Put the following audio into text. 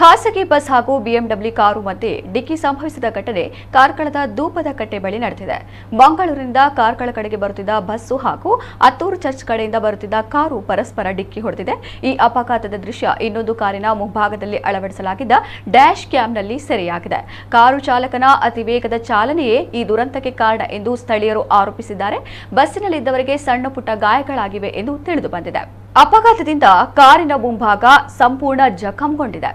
ಖಾಸಗಿ ಬಸ್ ಹಾಗೂ BMW car ಮಧ್ಯೆ ಡಿಕ್ಕಿ ಸಂಭವಿಸಿದ ಘಟನೆ ಕಾರ್ಕಳದ ಧೂಪದ ಕಟ್ಟೆ ಬಳಿ ನಡೆದಿದೆ. ಮಂಗಳೂರಿನಿಂದ ಕಾರ್ಕಳ ಕಡೆಗೆ ಬರುತ್ತಿದ್ದ ಬಸ್ಸು ಹಾಗೂ ಅತ್ತೂರು ಚರ್ಚ್ ಕಡೆಯಿಂದ ಬರುತ್ತಿದ್ದ ಕಾರು ಪರಸ್ಪರ ಡಿಕ್ಕಿ ಹೊಡೆದಿದೆ. ಈ ಅಪಘಾತದ ದೃಶ್ಯ ಇನ್ನೊಂದು ಕಾರಿನ ಮುಂಭಾಗದಲ್ಲಿ ಅಳವಡಿಸಲಾಗಿದ್ದ ಡ್ಯಾಶ್ ಕ್ಯಾಮ್ನಲ್ಲಿ ಸೆರೆಯಾಗಿದೆ. ಕಾರು ಚಾಲಕನ ಅತಿ ವೇಗದ ಚಾಲನೆಯೇ ಈ ದುರಂತಕ್ಕೆ ಕಾರಣ ಎಂದು ಸ್ಥಳೀಯರು ಆರೋಪಿಸಿದ್ದಾರೆ. ಬಸ್ಸಿನಲ್ಲಿದ್ದವರಿಗೆ ಸಣ್ಣ ಪುಟ್ಟ ಗಾಯಗಳಾಗಿವೆ ಎಂದು ತಿಳಿದು ಬಂದಿದೆ. ಅಪಘಾತದಿಂದ ಕಾರಿನ ಮುಂಭಾಗ ಸಂಪೂರ್ಣ ಜಖಂಗೊಂಡಿದೆ.